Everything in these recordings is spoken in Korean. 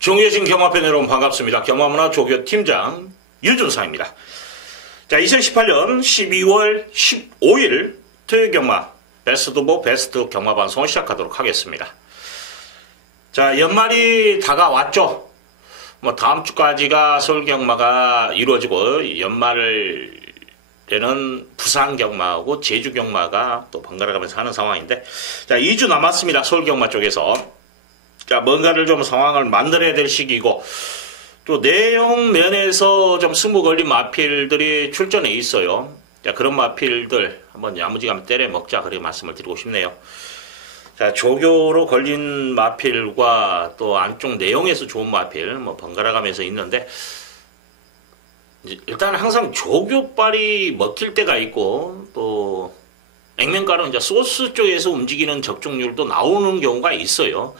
정해진 경마팬 여러분 반갑습니다. 경마문화 조교 팀장 유준상입니다. 자, 2018년 12월 15일 토요일 경마 베스트 오브 베스트 경마 방송을 시작하도록 하겠습니다. 자, 연말이 다가왔죠. 뭐 다음 주까지가 서울 경마가 이루어지고 연말에는 부산 경마하고 제주 경마가 또 번갈아 가면서 하는 상황인데, 자, 2주 남았습니다. 서울 경마 쪽에서. 자, 뭔가를 좀 상황을 만들어야 될 시기이고, 또 내용 면에서 좀 승부 걸린 마필들이 출전해 있어요. 자, 그런 마필들 한번 야무지게 한번 때려 먹자, 그렇게 말씀을 드리고 싶네요. 자, 조교로 걸린 마필과 또 안쪽 내용에서 좋은 마필 뭐 번갈아 가면서 있는데, 일단 항상 조교빨이 먹힐 때가 있고, 또 액면가로 이제 소스 쪽에서 움직이는 적중률도 나오는 경우가 있어요.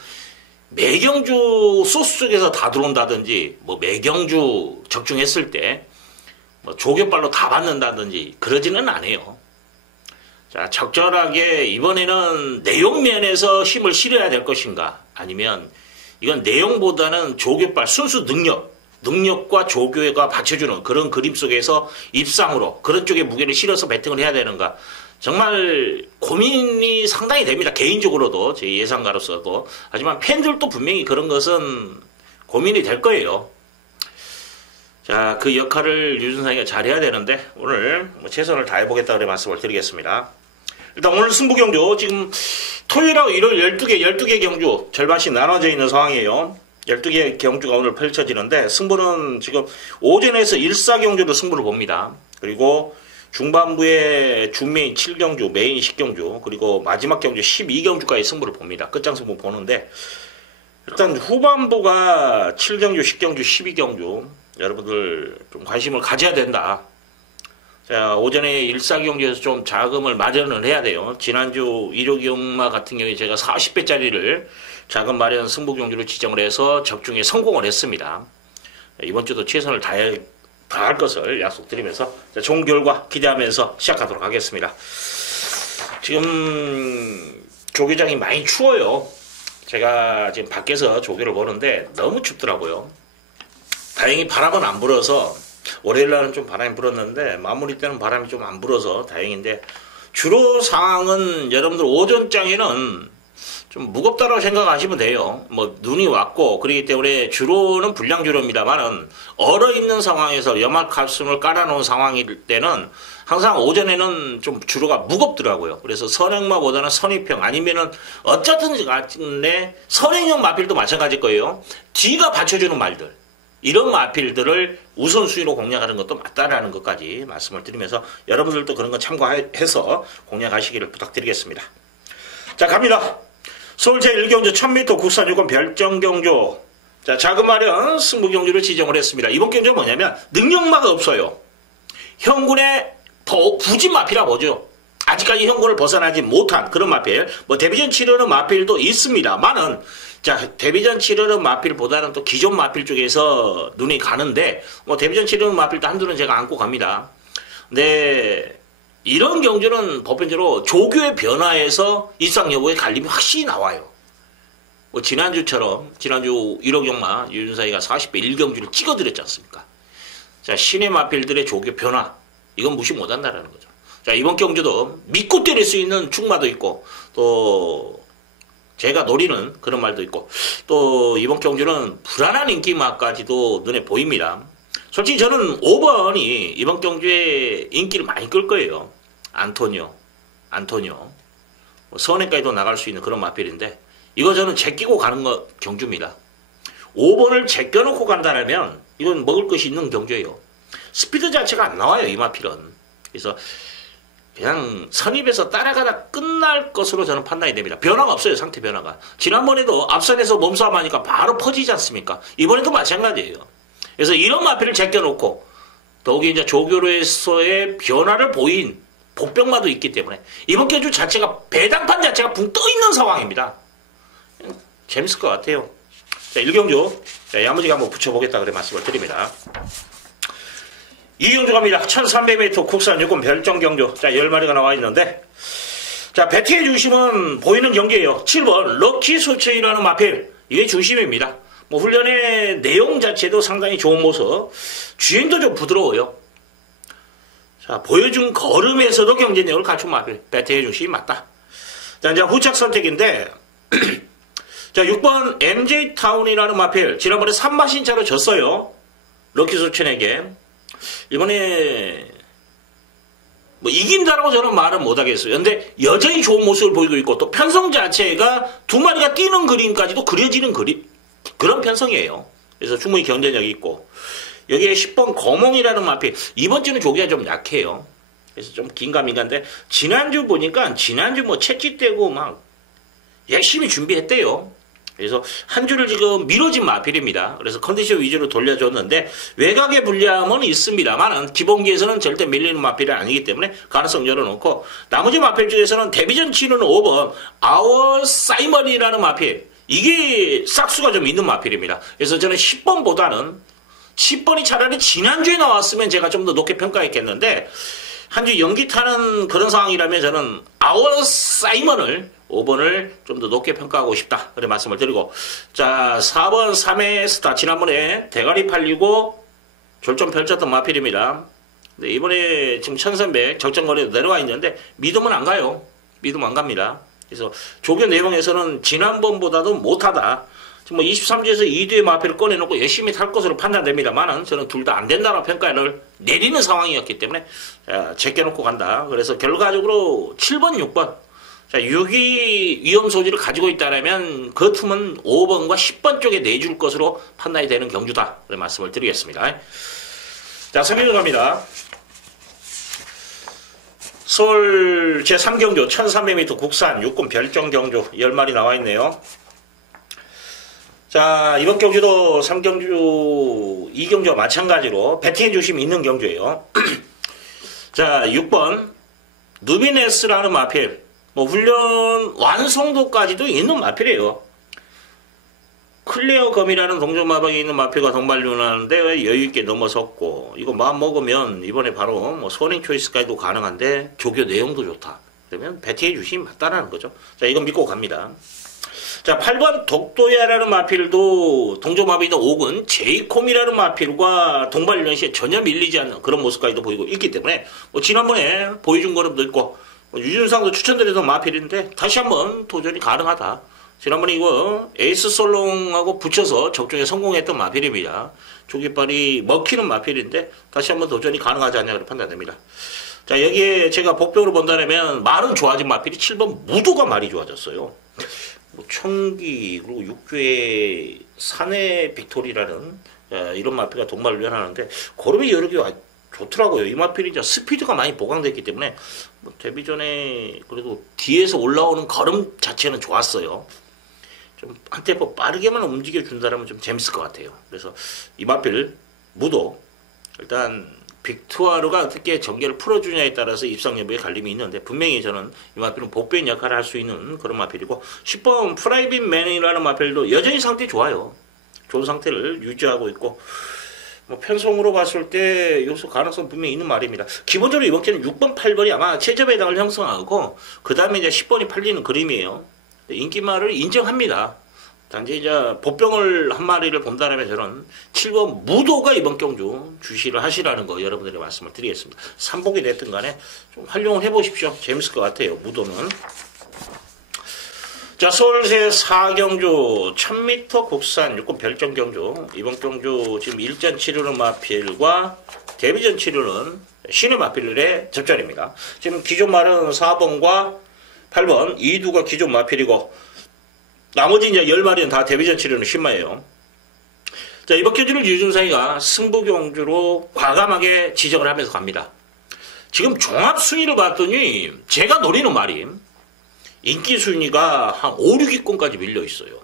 매경주 소스 쪽에서 다 들어온다든지, 뭐 매경주 적중했을 때 뭐 조교빨로 다 받는다든지 그러지는 않아요. 자, 적절하게 이번에는 내용 면에서 힘을 실어야 될 것인가, 아니면 이건 내용보다는 조교빨 순수 능력과 조교가 받쳐주는 그런 그림 속에서 입상으로 그런 쪽에 무게를 실어서 배팅을 해야 되는가, 정말 고민이 상당히 됩니다. 개인적으로도, 제 예상가로서도. 하지만 팬들도 분명히 그런 것은 고민이 될 거예요. 자, 그 역할을 유준상이가 잘해야 되는데, 오늘 최선을 다해보겠다 그래 말씀을 드리겠습니다. 일단 오늘 승부경주, 지금 토요일하고 일요일 12개 경주 절반씩 나눠져 있는 상황이에요. 12개 경주가 오늘 펼쳐지는데, 승부는 지금 오전에서 1사경주로 승부를 봅니다. 그리고 중반부에 준메인 7경주, 메인 10경주, 그리고 마지막 경주 12경주까지 승부를 봅니다. 끝장 승부 보는데, 일단 후반부가 7경주, 10경주, 12경주, 여러분들 좀 관심을 가져야 된다. 자, 오전에 1사경주에서 좀 자금을 마련을 해야 돼요. 지난주 일요경마 같은 경우에 제가 40배짜리를 자금 마련 승부경주로 지정을 해서 적중에 성공을 했습니다. 이번 주도 최선을 다할 것을 약속드리면서 좋은 결과 기대하면서 시작하도록 하겠습니다. 지금 조교장이 많이 추워요. 제가 지금 밖에서 조교를 보는데 너무 춥더라고요. 다행히 바람은 안 불어서, 월요일날은 좀 바람이 불었는데 마무리 때는 바람이 좀 안 불어서 다행인데, 주로 상황은 여러분들 오전장에는 좀 무겁다고 생각하시면 돼요. 뭐 눈이 왔고 그렇기 때문에 주로는 불량주로입니다만은, 얼어있는 상황에서 염화칼슘을 깔아놓은 상황일 때는 항상 오전에는 좀 주로가 무겁더라고요. 그래서 선행마보다는 선입형, 아니면은 어쨌든 간에 선행형 마필도 마찬가지일 거예요. 뒤가 받쳐주는 말들, 이런 마필들을 우선순위로 공략하는 것도 맞다라는 것까지 말씀을 드리면서, 여러분들도 그런 거 참고해서 공략하시기를 부탁드리겠습니다. 자, 갑니다. 서울 제1경주 1000m 국산 유권 별정경주. 자, 자금 마련 승부경주를 지정을 했습니다. 이번 경주는 뭐냐면 능력마가 없어요. 현군의 부진 마필이라 보죠. 아직까지 현군을 벗어나지 못한 그런 마필. 뭐 데뷔전 치르는 마필도 있습니다만은, 자, 데뷔전 치르는 마필보다는 또 기존 마필 쪽에서 눈이 가는데, 뭐 데뷔전 치르는 마필도 한두는 제가 안고 갑니다. 근데 이런 경주는 보편적으로 조교의 변화에서 입상 여부의 갈림이 확실히 나와요. 뭐 지난주처럼, 지난주 1호 경마 유준상이가 40배 1경주를 찍어드렸지 않습니까? 자, 신의 마필들의 조교 변화, 이건 무시 못한다라는 거죠. 자, 이번 경주도 믿고 때릴 수 있는 축마도 있고, 또 제가 노리는 그런 말도 있고, 또 이번 경주는 불안한 인기마까지도 눈에 보입니다. 솔직히 저는 5번이 이번 경주에 인기를 많이 끌 거예요. 안토니오, 선행까지도 나갈 수 있는 그런 마필인데, 이거 저는 제끼고 가는 거 경주입니다. 5번을 제껴놓고 간다면 이건 먹을 것이 있는 경주예요. 스피드 자체가 안 나와요, 이 마필은. 그래서 그냥 선입에서 따라가다 끝날 것으로 저는 판단이 됩니다. 변화가 없어요, 상태 변화가. 지난번에도 앞선에서 몸싸움하니까 바로 퍼지지 않습니까? 이번에도 마찬가지예요. 그래서 이런 마필을 제껴놓고, 더욱이 이제 조교로에서의 변화를 보인 복병마도 있기 때문에 이번 경주 자체가, 배당판 자체가 붕 떠있는 상황입니다. 재밌을 것 같아요. 자, 1경주. 자, 야무지게 한번 붙여보겠다 그래 말씀을 드립니다. 2경주 갑니다. 1300m 국산 유권 별정경주. 자, 10마리가 나와 있는데, 자, 배팅의 중심은 보이는 경기예요. 7번 럭키 소체이라는 마필, 이게 중심입니다. 뭐 훈련의 내용 자체도 상당히 좋은 모습, 주행도 좀 부드러워요. 자, 보여준 걸음에서도 경쟁력을 갖춘 마필, 배트의 중심이 맞다. 자, 이제 후착 선택인데, 자, 6번 MJ타운이라는 마필, 지난번에 3마신차로 졌어요. 럭키소천에게. 이번에 뭐 이긴다라고 저는 말은 못하겠어요. 근데 여전히 좋은 모습을 보이고 있고, 또 편성 자체가 두 마리가 뛰는 그림까지도 그려지는 그런 편성이에요. 그래서 충분히 경쟁력이 있고, 여기에 10번 거몽이라는 마필, 이번 주는 조기가 좀 약해요. 그래서 좀 긴가민가인데, 지난주 보니까 지난주 뭐 채찍대고 막 열심히 준비했대요. 그래서 한 주를 지금 미뤄진 마필입니다. 그래서 컨디션 위주로 돌려줬는데 외곽의 불리함은 있습니다만 기본기에서는 절대 밀리는 마필이 아니기 때문에 가능성 열어놓고, 나머지 마필 중에서는 데뷔전 치는 5번 아워 사이먼이라는 마필, 이게 싹수가 좀 있는 마필입니다. 그래서 저는 10번보다는 10번이 차라리 지난주에 나왔으면 제가 좀 더 높게 평가했겠는데, 한 주 연기 타는 그런 상황이라면 저는 아워 사이먼을 5번을 좀 더 높게 평가하고 싶다, 그런 말씀을 드리고, 자, 4번 3회 스타, 지난번에 대가리 팔리고 졸점 펼쳤던 마필입니다. 근데 이번에 지금 1300 적정거리에 내려와 있는데 믿으면 안 가요. 믿으면 안 갑니다. 그래서 조교 내용에서는 지난번보다도 못하다, 뭐 23주에서 2주의 마필을 꺼내놓고 열심히 탈 것으로 판단됩니다만은 저는 둘 다 안 된다는 평가를 내리는 상황이었기 때문에 제껴놓고 간다. 그래서 결과적으로 7번, 6번, 자, 6위 위험 소지를 가지고 있다면 그 틈은 5번과 10번 쪽에 내줄 것으로 판단이 되는 경주다, 그런 말씀을 드리겠습니다. 자, 3위로 갑니다. 서울 제3경주 1300m 국산 육군 별정 경주 10마리 나와 있네요. 자, 이번 경주도 3경주, 2경주와 마찬가지로 배팅의 중심이 있는 경주예요. 자, 6번 누비네스라는 마필, 뭐 훈련 완성도까지도 있는 마필이에요. 클레어 검이라는 동전 마방에 있는 마필과 동반륜하는데 여유있게 넘어섰고, 이거 마음 먹으면 이번에 바로 뭐 소닝 초이스까지도 가능한데 조교 내용도 좋다. 그러면 배팅의 중심이 맞다라는 거죠. 자, 이건 믿고 갑니다. 자, 8번 독도야라는 마필도 동조마비도 5군 제이콤이라는 마필과 동반련 시에 전혀 밀리지 않는 그런 모습까지도 보이고 있기 때문에, 뭐 지난번에 보여준 걸음도 있고, 뭐 유준상도 추천드렸던 마필인데 다시 한번 도전이 가능하다. 지난번에 이거 에이스 솔롱하고 붙여서 적중에 성공했던 마필입니다. 조깃발이 먹히는 마필인데 다시 한번 도전이 가능하지 않냐, 그렇게 판단됩니다. 자, 여기에 제가 복병으로 본다면 말은 좋아진 마필이 7번 무도가 말이 좋아졌어요. 청기, 그리고 육주의 산의 빅토리라는 이런 마필과 동반을 훈련하는데 걸음이 여러 개가 좋더라고요. 이 마필이 이제 스피드가 많이 보강됐기 때문에 뭐 데뷔 전에 그래도 뒤에서 올라오는 걸음 자체는 좋았어요. 좀 한 템포 빠르게만 움직여준다면 좀 재밌을 것 같아요. 그래서 이 마필 무도, 일단 빅투아르가 어떻게 전개를 풀어주냐에 따라서 입상 여부에 갈림이 있는데, 분명히 저는 이 마필은 복변 역할을 할 수 있는 그런 마필이고, 10번 프라이빗 맨이라는 마필도 여전히 상태 좋아요. 좋은 상태를 유지하고 있고, 뭐 편성으로 봤을 때 요소 가능성 분명히 있는 말입니다. 기본적으로 이번 기회는 6번, 8번이 아마 최저배당을 형성하고 그 다음에 이제 10번이 팔리는 그림이에요. 인기말을 인정합니다. 단지 이제 보병을 한 마리를 본다면 저는 7번 무도가 이번 경주 주시를 하시라는 거 여러분들에게 말씀을 드리겠습니다. 삼복이 됐든 간에 좀 활용을 해보십시오. 재밌을 것 같아요, 무도는. 자, 서울시 4경주 1000m 국산 육군 별정 경주, 이번 경주 지금 1전 치르는 마필과 데뷔전 치르는 신의 마필의 접전입니다. 지금 기존 말은 4번과 8번 2두가 기존 마필이고, 나머지 이제 10마리는 다 데뷔전 치르는 신마예요. 자, 이번 경주를 유준상이가 승부경주로 과감하게 지정을 하면서 갑니다. 지금 종합 순위를 봤더니 제가 노리는 말이 인기 순위가 한 5, 6위권까지 밀려 있어요.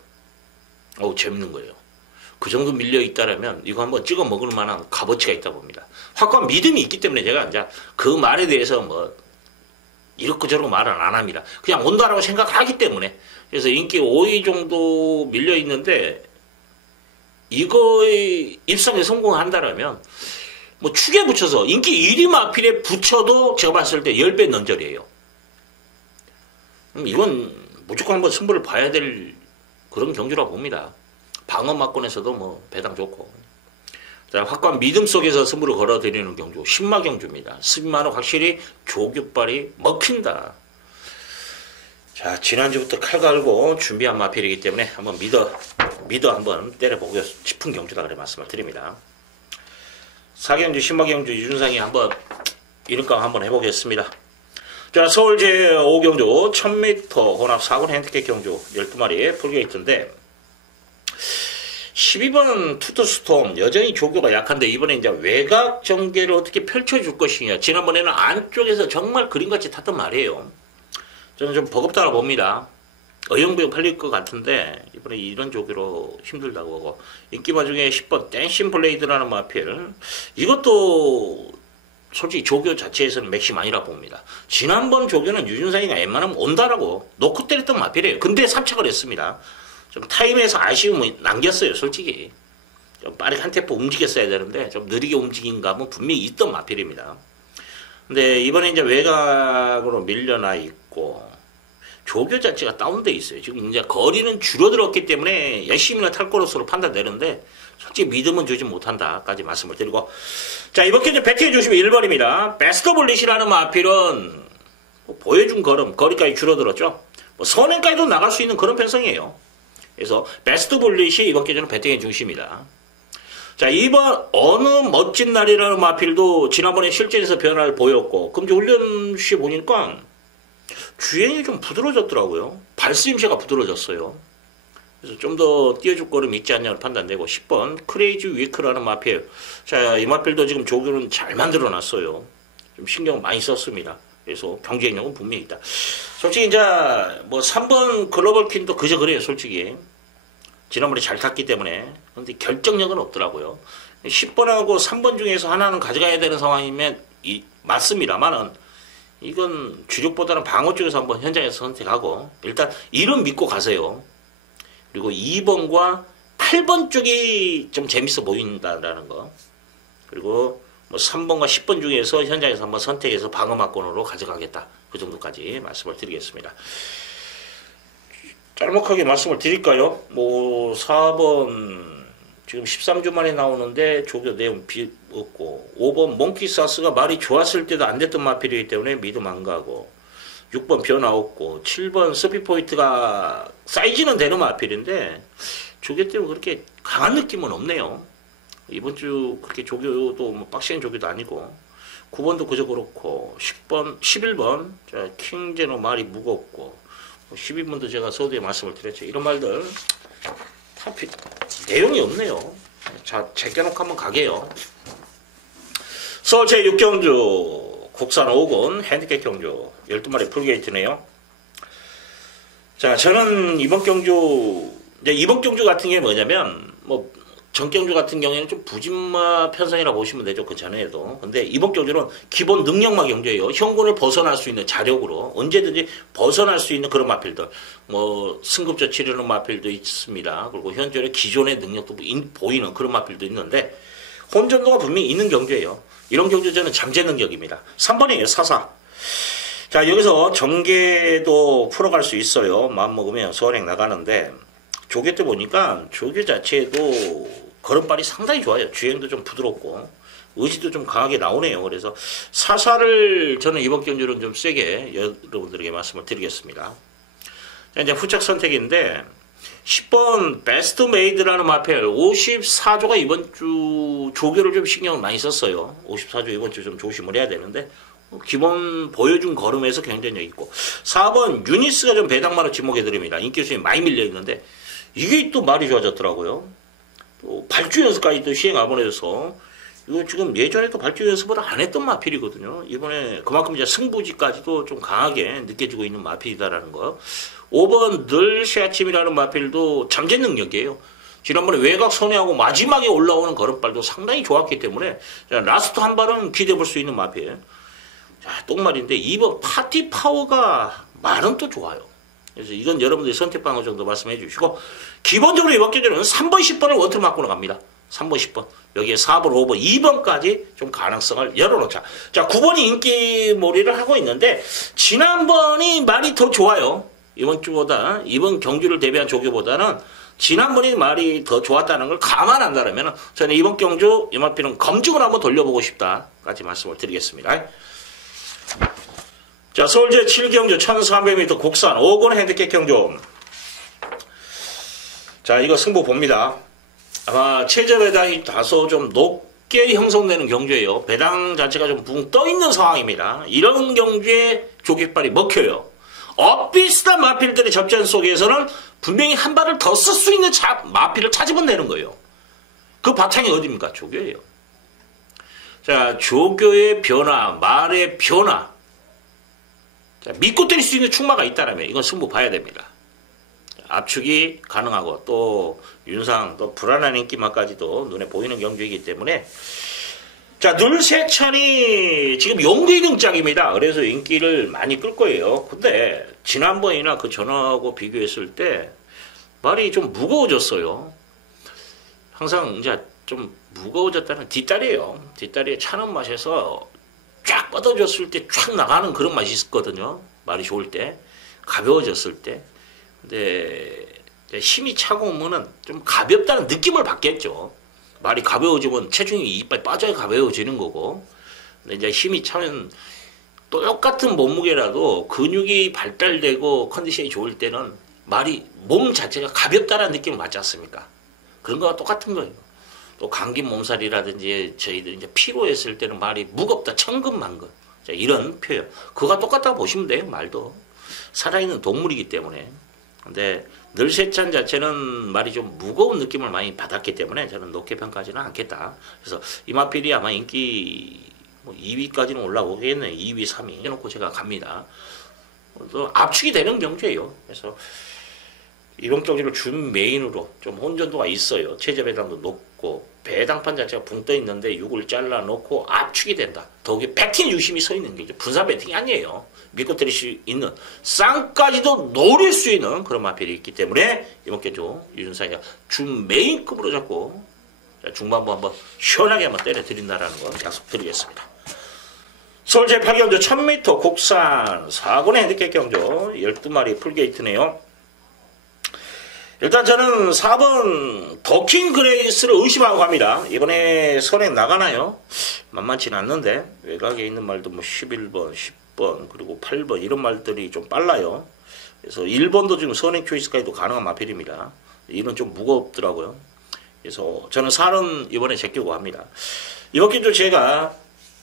재밌는 거예요. 그 정도 밀려 있다라면 이거 한번 찍어 먹을 만한 값어치가 있다 봅니다. 확고한 믿음이 있기 때문에 제가 이제 그 말에 대해서 뭐 이렇고 저렇고 말은 안 합니다. 그냥 온다라고 생각하기 때문에. 그래서 인기 5위 정도 밀려 있는데 이거의 입상에 성공한다라면 뭐 축에 붙여서 인기 1위 마필에 붙여도 제가 봤을 때 10배 넘절이에요. 이건 무조건 한번 승부를 봐야 될 그런 경주라 봅니다. 방어막권에서도 뭐 배당 좋고. 자, 확고한 믿음 속에서 승부를 걸어드리는 경주, 신마 경주입니다. 12만원 확실히 조규발이 먹힌다. 자, 지난주부터 칼 갈고 준비한 마필이기 때문에 한번 믿어 한번 때려보고 싶은 경주다 그래 말씀을 드립니다. 사경주, 신마경주, 유준상이 한번 이름값 한번 해보겠습니다. 자, 서울 제5경주 1000m 혼합 4군 핸디캡 경주 12마리 풀게이트인데 12번 투투스톰 여전히 조교가 약한데 이번에 이제 외곽 전개를 어떻게 펼쳐줄 것이냐. 지난번에는 안쪽에서 정말 그림같이 탔단 말이에요. 저는 좀 버겁다고 봅니다. 어영부영 팔릴 것 같은데 이번에 이런 조교로 힘들다고 하고 인기마 중에 10번 댄싱 블레이드라는 마필 이것도 솔직히 조교 자체에서는 맥심 아니라 봅니다. 지난번 조교는 유준상이가 웬만하면 온다라고 놓고 때렸던 마필이에요. 근데 삼착을 했습니다. 좀 타임에서 아쉬움을 남겼어요. 솔직히 좀 빠르게 한 템포 움직였어야 되는데 좀 느리게 움직인 감은 분명히 있던 마필입니다. 근데 이번에 이제 외곽으로 밀려나 있고 조교 자체가 다운돼 있어요. 지금 이제 거리는 줄어들었기 때문에 열심히는 탈 거로서로 판단되는데 솔직히 믿음은 주지 못한다까지 말씀을 드리고 자 이번 경기 배팅해 주시면 1번입니다. 베스트 블릿이라는 마필은 뭐 보여준 거리까지 줄어들었죠. 뭐 선행까지도 나갈 수 있는 그런 편성이에요. 그래서 베스트 블릿이 이번 경기는 배팅해 주십니다. 자 2번 어느 멋진 날이라는 마필도 지난번에 실전에서 변화를 보였고 금주 훈련 시 보니까 주행이 좀 부드러워졌더라고요. 발스임새가 부드러워졌어요. 그래서 좀 더 띄워줄 거름 있지 않냐고 판단되고 10번 크레이지 위크라는 마필. 자, 이 마필도 지금 조교는 잘 만들어 놨어요. 좀 신경 많이 썼습니다. 그래서 경쟁력은 분명히 있다. 솔직히 이제 뭐 3번 글로벌 퀸도 그저 그래요. 솔직히 지난번에 잘 탔기 때문에. 근데 결정력은 없더라고요. 10번하고 3번 중에서 하나는 가져가야 되는 상황이면 맞습니다만은 이건 주력보다는 방어 쪽에서 한번 현장에서 선택하고 일단 이름 믿고 가세요. 그리고 2번과 8번 쪽이 좀 재밌어 보인다라는 거. 그리고 뭐 3번과 10번 중에서 현장에서 한번 선택해서 방어막권으로 가져가겠다. 그 정도까지 말씀을 드리겠습니다. 짤막하게 말씀을 드릴까요? 뭐 4번 지금 13주 만에 나오는데 조교 내용 없고 5번 몽키사스가 말이 좋았을 때도 안 됐던 마필이기 때문에 믿음 안 가고 6번 변화 없고 7번 스피포인트가 사이즈는 되는 마필인데 조교 때문에 그렇게 강한 느낌은 없네요. 이번 주 그렇게 조교도 뭐 빡센 조교도 아니고 9번도 그저 그렇고 10번, 11번 자, 킹제노 말이 무겁고 12번도 제가 서두에 말씀을 드렸죠. 이런 말들 내용이 없네요. 자, 제껴놓고 한번 가게요. 서울 제6경주 국산 5군 핸디캡 경주 12마리 풀게이트네요. 자, 저는 이번 경주 같은 게 뭐냐면 뭐 전경주 같은 경우에는 좀 부진마 편성이라 보시면 되죠. 그 전에도. 근데 이번 경주는 기본 능력마 경주예요. 현군을 벗어날 수 있는 자력으로 언제든지 벗어날 수 있는 그런 마필들. 뭐 승급조 치르는 마필도 있습니다. 그리고 현존의 기존의 능력도 보이는 그런 마필도 있는데 혼전도가 분명히 있는 경주예요. 이런 경주 저는 잠재 능력입니다. 3번이에요. 사사. 자, 여기서 전개도 풀어갈 수 있어요. 마음먹으면 소환행 나가는데 조개 때 보니까 조개 자체도 걸음발이 상당히 좋아요. 주행도 좀 부드럽고 의지도 좀 강하게 나오네요. 그래서 사사를 저는 이번 경주는 좀 세게 여러분들에게 말씀을 드리겠습니다. 자, 이제 후착 선택인데 10번 베스트 메이드라는 마필 54조가 이번 주 조교를 좀 신경을 많이 썼어요. 54조 이번 주 좀 조심을 해야 되는데 기본 보여준 걸음에서 경쟁력 있고 4번 유니스가 좀 배당마로 지목해드립니다. 인기 수에 많이 밀려있는데 이게 또 말이 좋아졌더라고요. 또 발주 연습까지 또 시행 안보내서 이거 지금 예전에도 발주 연습을 안 했던 마필이거든요. 이번에 그만큼 이제 승부지까지도 좀 강하게 느껴지고 있는 마필이다라는 거. 5번 늘 쉐아침이라는 마필도 잠재 능력이에요. 지난번에 외곽 선회하고 마지막에 올라오는 걸음발도 상당히 좋았기 때문에 라스트 한 발은 기대해 볼 수 있는 마필. 자, 똥말인데 2번 파티 파워가 말은 또 좋아요. 그래서 이건 여러분들이 선택 방어 정도 말씀해 주시고 기본적으로 이번 경기는 3번, 10번을 원투 맞고 갑니다. 3번, 10번. 여기에 4번, 5번, 2번까지 좀 가능성을 열어놓자. 자, 9번이 인기몰이를 하고 있는데 지난번이 말이 더 좋아요. 이번 주보다 이번 경주를 대비한 조교보다는 지난번에 말이 더 좋았다는 걸 감안한다면 저는 이번 경주 이마필은 검증을 한번 돌려보고 싶다까지 말씀을 드리겠습니다. 자, 서울 제7경주 1300m 국산 5권 핸디캡 경주. 자, 이거 승부 봅니다. 아마 최저 배당이 다소 좀 높게 형성되는 경주예요. 배당 자체가 좀 붕 떠있는 상황입니다. 이런 경주에 조깃발이 먹혀요. 비슷한 마필들의 접전 속에서는 분명히 한 발을 더 쓸 수 있는 마필을 찾으면 되는 거예요. 그 바탕이 어디입니까? 조교예요. 자, 조교의 변화, 말의 변화. 자, 믿고 때릴 수 있는 충마가 있다면 이건 승부 봐야 됩니다. 압축이 가능하고 또 윤상 또 불안한 인기만까지도 눈에 보이는 경주이기 때문에 자, 늘세찬이 지금 용기 등짝입니다. 그래서 인기를 많이 끌 거예요. 근데 지난번이나 그 전하고 비교했을 때 말이 좀 무거워졌어요. 항상 이제 좀 무거워졌다는 뒷다리예요. 뒷다리에 차는 맛에서 쫙 뻗어졌을 때 쫙 나가는 그런 맛이 있었거든요. 말이 좋을 때, 가벼워졌을 때. 근데 힘이 차고 오면은 좀 가볍다는 느낌을 받겠죠. 말이 가벼워지면 체중이 이빨 빠져야 가벼워지는 거고. 근데 이제 힘이 차면 똑같은 몸무게라도 근육이 발달되고 컨디션이 좋을 때는 말이 몸 자체가 가볍다는 느낌을 받지 않습니까? 그런 거와 똑같은 거예요. 또 감기 몸살이라든지 저희들 이제 피로했을 때는 말이 무겁다, 천근만근. 이런 표현. 그거가 똑같다고 보시면 돼요, 말도. 살아있는 동물이기 때문에. 근데 늘세찬 자체는 말이 좀 무거운 느낌을 많이 받았기 때문에 저는 높게 평가하지는 않겠다. 그래서 이마필이 아마 인기 2위까지는 올라오겠네요. 2위, 3위 해놓고 제가 갑니다. 또 압축이 되는 경주예요. 그래서 이번 경주를 준 메인으로 좀 혼전도가 있어요. 최저 배당도 높고 배당판 자체가 붕 떠 있는데 6을 잘라 놓고 압축이 된다. 더욱이 배팅 중심이 서 있는 게 분산 배팅이 아니에요. 믿고 때릴 수 있는 쌍까지도 노릴 수 있는 그런 마필이 있기 때문에 이번 경주 유준상이가 준 메인급으로 잡고 중반부 한번 시원하게 한번 때려드린다라는 거 약속드리겠습니다. 서울 제8경주 1000m 국산 4군의 핸디캡 경주 12마리 풀게이트네요. 일단 저는 4번 더킹 그레이스를 의심하고 갑니다. 이번에 선행 나가나요? 만만치는 않는데 외곽에 있는 말도 뭐 11번, 10번 그리고 8번 이런 말들이 좀 빨라요. 그래서 1번도 지금 선행 초이스까지도 가능한 마필입니다. 이건 좀 무겁더라고요. 그래서 저는 4는 이번에 제끼고 합니다. 이번 기도 제가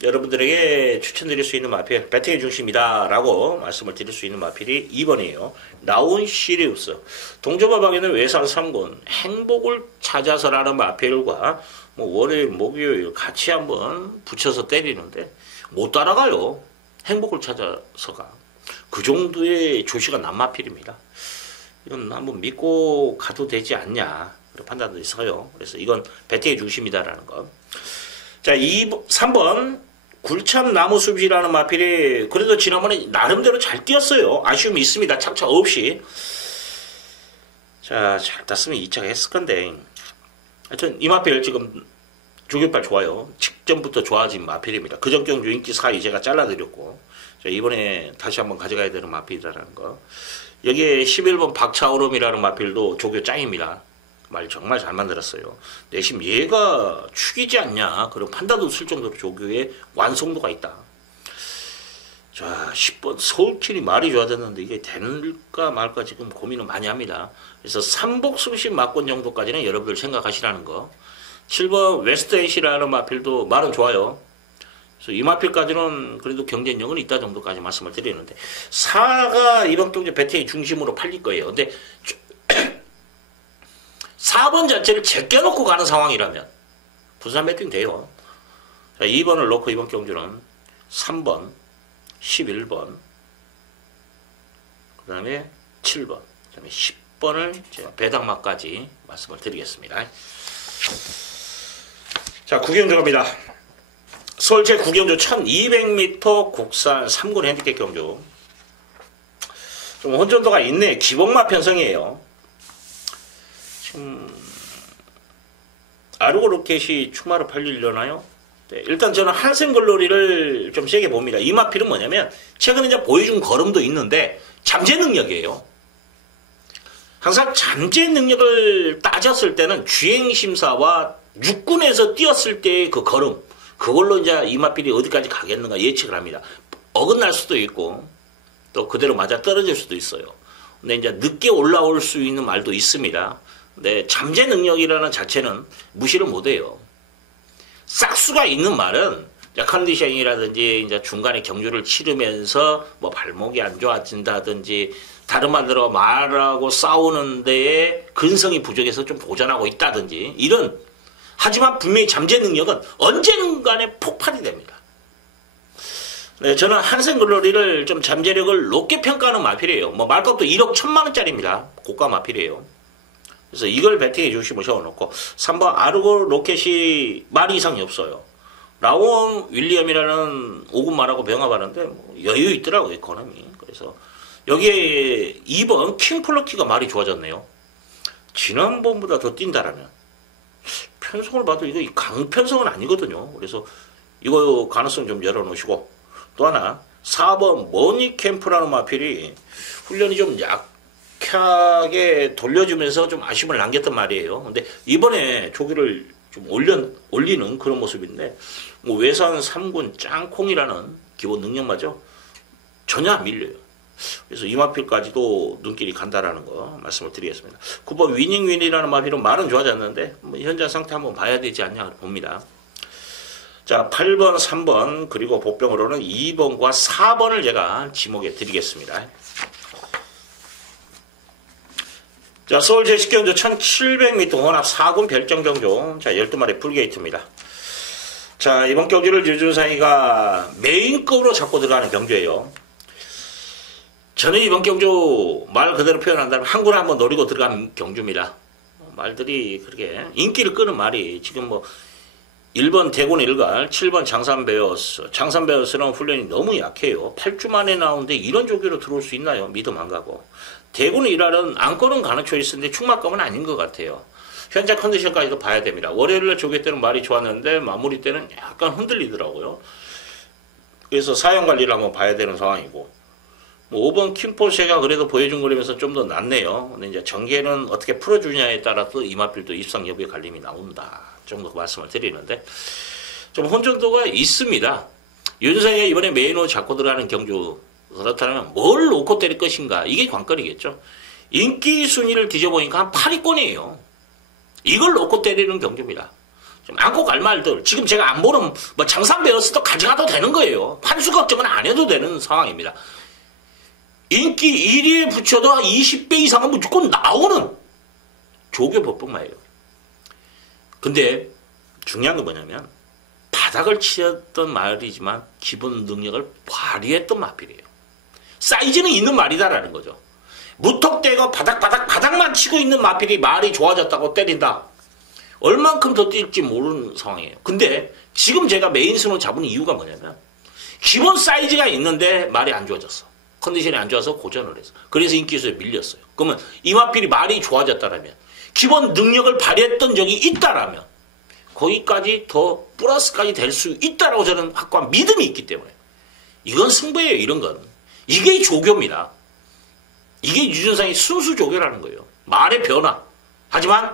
여러분들에게 추천드릴 수 있는 마필 배팅의 중심이다 라고 말씀을 드릴 수 있는 마필이 2번이에요. 나온 시리우스. 동조마방에는 외상 3군 행복을 찾아서라는 마필과 뭐 월요일 목요일 같이 한번 붙여서 때리는데 못 따라가요. 행복을 찾아서가 그 정도의 조시가 난 마필입니다. 이건 한번 믿고 가도 되지 않냐 그런 판단도 있어요. 그래서 이건 배팅의 중심이다라는 거. 자, 3번 굴참 나무숲이라는 마필이 그래도 지난번에 나름대로 잘 뛰었어요. 아쉬움이 있습니다. 참차 없이. 자, 잘 땄으면 2차가 했을 건데 하여튼 이 마필 지금 조교빨 좋아요. 직전부터 좋아진 마필입니다. 그전 경주 인기 4위 제가 잘라드렸고 자, 이번에 다시 한번 가져가야 되는 마필이라는 거. 여기에 11번 박차오름이라는 마필도 조교 짱입니다. 말 정말 잘 만들었어요. 내심 얘가 축이지 않냐 그런 판단도 쓸 정도로 조교의 완성도가 있다. 자, 10번 서울길이 말이 좋아졌는데 이게 될까 말까 지금 고민을 많이 합니다. 그래서 삼복승신 막권 정도까지는 여러분들 생각하시라는 거. 7번 웨스트엔시라는 마필도 말은 좋아요. 그래서 이 마필까지는 그래도 경쟁력은 있다 정도까지 말씀을 드리는데 4가 이번 경제 배팅의 중심으로 팔릴 거예요. 근데 4번 자체를 제껴놓고 가는 상황이라면 부산 배팅 돼요. 자, 2번을 놓고 이번 경주는 3번, 11번, 그 다음에 7번, 그 다음에 10번을 제가 배당마까지 말씀을 드리겠습니다. 자, 구경주 갑니다. 서울 제9경주 1200m 국산 3군 핸디캡 경주. 좀 혼전도가 있네. 기복마 편성이에요. 아르고 로켓이 추마로 팔리려나요? 네, 일단 저는 한생글로리를 좀 세게 봅니다. 이 마필은 뭐냐면 최근에 이제 보여준 걸음도 있는데 잠재 능력이에요. 항상 잠재 능력을 따졌을 때는 주행심사와 육군에서 뛰었을 때의 그 걸음, 그걸로 이제 이마필이 어디까지 가겠는가 예측을 합니다. 어긋날 수도 있고, 또 그대로 맞아 떨어질 수도 있어요. 근데 이제 늦게 올라올 수 있는 말도 있습니다. 근데 잠재 능력이라는 자체는 무시를 못해요. 싹수가 있는 말은 컨디션이라든지 이제 중간에 경주를 치르면서 뭐 발목이 안 좋아진다든지 다른 말로 말하고 싸우는 데에 근성이 부족해서 좀 보전하고 있다든지 이런, 하지만 분명히 잠재 능력은 언젠간에 폭발이 됩니다. 네, 저는 한생글로리를 좀 잠재력을 높게 평가하는 마필이에요. 뭐 말값도 1억 1천만 원짜리입니다. 고가 마필이에요. 그래서 이걸 배팅해 주시면 세워놓고 3번 아르고 로켓이 말 이상이 없어요. 라온 윌리엄이라는 5군 말하고 병합하는데 뭐 여유 있더라고요, 에코노미. 그래서 여기에 2번 킹플러키가 말이 좋아졌네요. 지난번보다 더 뛴다라면 편성을 봐도 이거 강편성은 아니거든요. 그래서 이거 가능성 좀 열어놓으시고, 또 하나 4번 머니캠프라는 마필이 훈련이 좀 약하게 돌려주면서 좀 아쉬움을 남겼단 말이에요. 근데 이번에 조기를 좀 올리는 그런 모습인데, 뭐 외산 3군 짱콩이라는 기본 능력마저 전혀 안 밀려요. 그래서 이 마필까지도 눈길이 간다라는 거 말씀을 드리겠습니다. 9번 위닝윈이라는 마필은 말은 좋아졌는데 뭐 현재 상태 한번 봐야 되지 않냐 봅니다. 자, 8번, 3번 그리고 복병으로는 2번과 4번을 제가 지목해 드리겠습니다. 자, 서울 제10경주 1700m 혼합 4군 별정경주. 자, 12마리 풀게이트입니다. 자, 이번 경주를 유준상이가 메인급으로 잡고 들어가는 경주예요. 저는 이번 경주 말 그대로 표현한다면 한 군을 한번 노리고 들어간 경주입니다. 말들이 그렇게 인기를 끄는 말이 지금 뭐 1번 대군 일갈, 7번 장산베어스. 장산베어스는 훈련이 너무 약해요. 8주 만에 나오는데 이런 조기로 들어올 수 있나요? 믿음 안 가고. 대군 일할은 안건은 가는 초이스인데 충막감은 아닌 것 같아요. 현재 컨디션까지도 봐야 됩니다. 월요일날 조기 때는 말이 좋았는데 마무리 때는 약간 흔들리더라고요. 그래서 사용관리를 한번 봐야 되는 상황이고, 뭐 5번 킴포쉐가 그래도 보여준 거라면서 좀 더 낫네요. 근데 이제 전개는 어떻게 풀어주냐에 따라서 이마필도 입상 여부에 갈림이 나온다 정도 말씀을 드리는데, 좀 혼전도가 있습니다. 윤상이가 이번에 메인으로 잡고 들어가는 경주, 그렇다면 뭘 놓고 때릴 것인가, 이게 관건이겠죠. 인기 순위를 뒤져보니까 한 8위권이에요. 이걸 놓고 때리는 경주입니다. 좀 안고 갈 말들, 지금 제가 안 보는 뭐 장산베어스도 가져가도 되는 거예요. 판수 걱정은 안 해도 되는 상황입니다. 인기 1위에 붙여도 20배 이상은 무조건 나오는 조교법뿐만이에요. 근데 중요한 건 뭐냐면 바닥을 치었던 말이지만 기본 능력을 발휘했던 마필이에요. 사이즈는 있는 말이다라는 거죠. 무턱대고 바닥만 치고 있는 마필이 말이 좋아졌다고 때린다. 얼만큼 더 뛸지 모르는 상황이에요. 근데 지금 제가 메인 순으로 잡은 이유가 뭐냐면 기본 사이즈가 있는데 말이 안 좋아졌어. 컨디션이 안 좋아서 고전을 했어. 그래서 인기수에 밀렸어요. 그러면 이마필이 말이 좋아졌다라면, 기본 능력을 발휘했던 적이 있다라면 거기까지 더 플러스까지 될 수 있다라고 저는 확고한 믿음이 있기 때문에, 이건 승부예요. 이런 건 이게 조교입니다. 이게 유준상의 순수 조교라는 거예요. 말의 변화. 하지만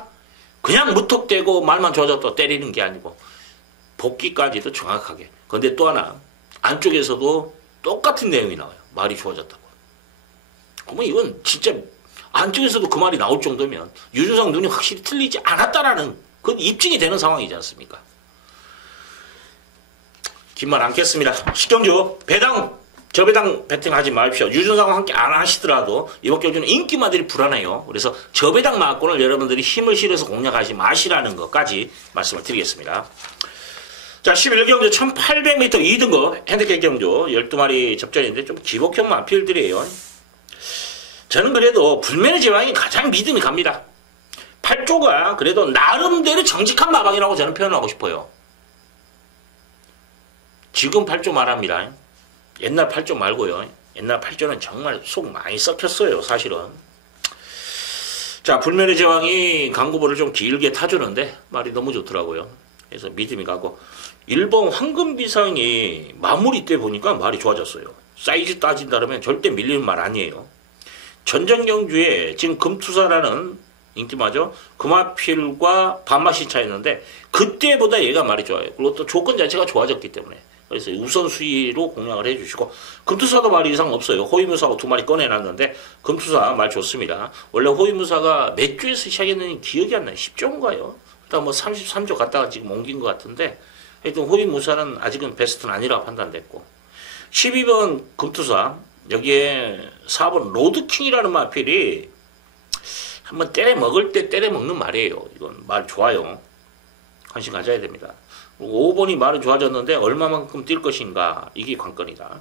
그냥 무턱대고 말만 좋아졌다 때리는 게 아니고 복귀까지도 정확하게. 그런데 또 하나, 안쪽에서도 똑같은 내용이 나와요. 말이 좋아졌다고. 그러면 이건 진짜 안쪽에서도 그 말이 나올 정도면 유준상 눈이 확실히 틀리지 않았다라는 그건 입증이 되는 상황이지 않습니까? 긴 말 않겠습니다. 10경주 배당, 저배당 배팅하지 마십시오. 유준상과 함께 안 하시더라도 이번 경주는 인기마들이 불안해요. 그래서 저배당 마건을 여러분들이 힘을 실어서 공략하지 마시라는 것까지 말씀을 드리겠습니다. 자, 11경주 1800m 2등급 핸디캡 경주 12마리 접전인데 좀 기복형 마필들이에요. 저는 그래도 불면의 제왕이 가장 믿음이 갑니다. 8조가 그래도 나름대로 정직한 마방이라고 저는 표현하고 싶어요. 지금 8조 말합니다. 옛날 8조 말고요. 옛날 8조는 정말 속 많이 썩혔어요, 사실은. 자, 불면의 제왕이 강구보를 좀 길게 타주는데 말이 너무 좋더라고요. 그래서 믿음이 가고, 1번 황금비상이 마무리 때 보니까 말이 좋아졌어요. 사이즈 따진다면 절대 밀리는 말 아니에요. 전전경주에 지금 금투사라는 인기마죠. 금화필과 반마신 차였는데 그때보다 얘가 말이 좋아요. 그리고 또 조건 자체가 좋아졌기 때문에. 그래서 우선수위로 공략을 해주시고 금투사도 말이 이상 없어요. 호위무사하고 두 마리 꺼내놨는데 금투사 말 좋습니다. 원래 호위무사가 몇 조에서 시작했는지 기억이 안 나요. 10조인가요? 일단 뭐 33조 갔다가 지금 옮긴 것 같은데 하여튼 호위무사는 아직은 베스트는 아니라고 판단됐고 12번 금투사 여기에 4번 로드킹이라는 마필이 한번 때려 먹을 때 때려 먹는 말이에요. 이건 말 좋아요. 관심 가져야 됩니다. 5번이 말은 좋아졌는데 얼마만큼 뛸 것인가 이게 관건이다.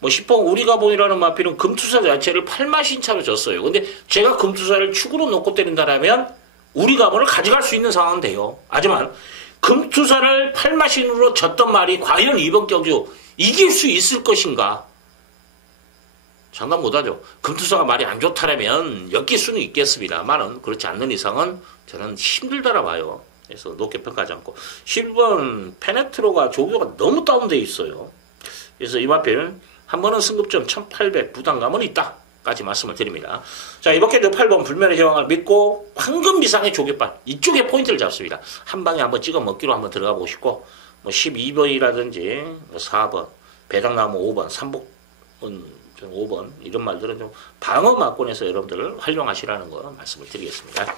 뭐 10번 우리가본이라는 마필은 금투사 자체를 8마신차로 졌어요. 근데 제가 금투사를 축으로 놓고 때린다라면 우리가본을 가져갈 수 있는 상황은 돼요. 하지만 금투사를 8마신으로 졌던 말이 과연 이번 경주 이길 수 있을 것인가? 장담 못하죠. 금투사가 말이 안 좋다라면 엮일 수는 있겠습니다만은 그렇지 않는 이상은 저는 힘들다라 봐요. 그래서 높게 평가하지 않고 10번 페네트로가 조교가 너무 다운되어 있어요. 그래서 이 마필 한 번은 승급점 1800 부담감은 있다까지 말씀을 드립니다. 자 이번 경주 8번 불멸의 제왕을 믿고 황금 미상의 조교빨 이쪽에 포인트를 잡습니다. 한 방에 한번 찍어 먹기로 한번 들어가 보고 싶고 뭐 12번이라든지 4번 배당나무 5번 3복은 5번 이런 말들은 좀 방어 막권에서 여러분들 활용하시라는 거 말씀을 드리겠습니다.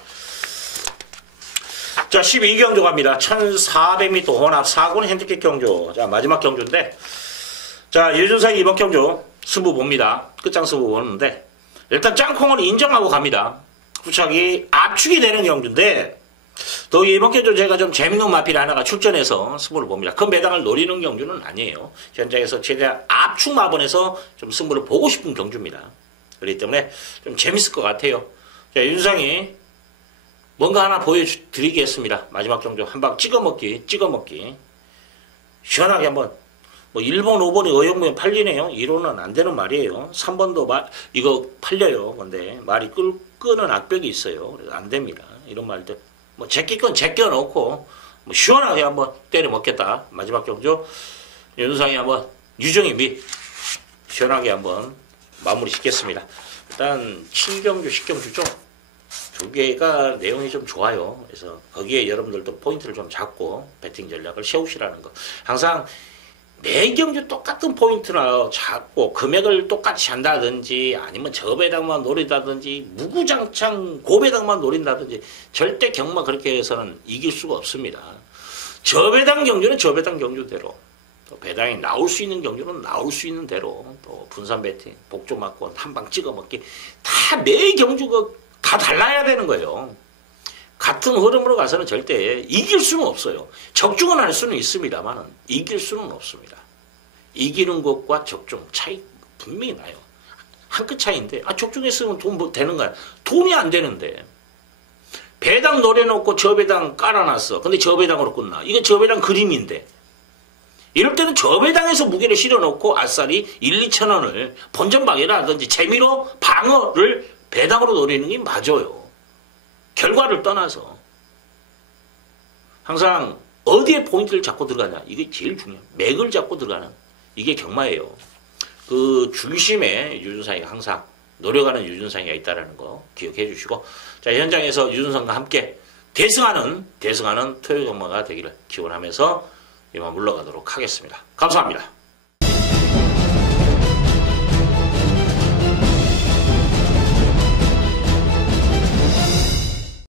자 12경주 갑니다. 1400m 혼합 4군 핸디캡 경주. 자 마지막 경주인데 자 유준상이 이번 경주 승부 봅니다. 끝장 승부 보는데 일단 짱콩을 인정하고 갑니다. 후착이 압축이 되는 경주인데 또 이번 경주 제가 좀 재밌는 마필 하나가 출전해서 승부를 봅니다. 큰 배당을 노리는 경주는 아니에요. 현장에서 최대한 압축 마번에서 좀 승부를 보고 싶은 경주입니다. 그렇기 때문에 좀 재밌을 것 같아요. 자, 윤상이 뭔가 하나 보여드리겠습니다. 마지막 경주 한방 찍어먹기. 시원하게 한번 뭐 1번, 5번이 어영부영 팔리네요. 1호는 안 되는 말이에요. 3번도 이거 팔려요. 근데 말이 끄는 악벽이 있어요. 그래서 안 됩니다. 이런 말들. 뭐 제끼 건 제껴놓고 뭐 시원하게 한번 때려 먹겠다. 마지막 경주 윤상이 한번 유정이 미 시원하게 한번 마무리 짓겠습니다. 일단 7경주, 10경주죠. 두 개가 내용이 좀 좋아요. 그래서 거기에 여러분들도 포인트를 좀 잡고 배팅 전략을 세우시라는 거. 항상 매 경주 똑같은 포인트나 잡고 금액을 똑같이 한다든지 아니면 저배당만 노린다든지 무구장창 고배당만 노린다든지 절대 경마 그렇게 해서는 이길 수가 없습니다. 저배당 경주는 저배당 경주대로 또 배당이 나올 수 있는 경주는 나올 수 있는 대로 또 분산 배팅, 복조 맞고 한방 찍어먹기 다 매 경주가 다 달라야 되는 거예요. 같은 흐름으로 가서는 절대 이길 수는 없어요. 적중은 할 수는 있습니다만 이길 수는 없습니다. 이기는 것과 적중 차이 분명히 나요. 한 끗 차이인데 적중했으면 돈 뭐 되는 거야. 돈이 안 되는데 배당 노려놓고 저배당 깔아놨어. 근데 저배당으로 끝나. 이거 저배당 그림인데 이럴 때는 저배당에서 무게를 실어놓고 아싸리 1, 2천 원을 본전방해라든지 재미로 방어를 배당으로 노리는 게 맞아요. 결과를 떠나서 항상 어디에 포인트를 잡고 들어가냐 이게 제일 중요해요. 맥을 잡고 들어가는 이게 경마예요. 그 중심에 유준상이가 항상 노력하는 유준상이가 있다는 거 기억해 주시고 자 현장에서 유준상과 함께 대승하는 토요 경마가 되기를 기원하면서 이만 물러가도록 하겠습니다. 감사합니다.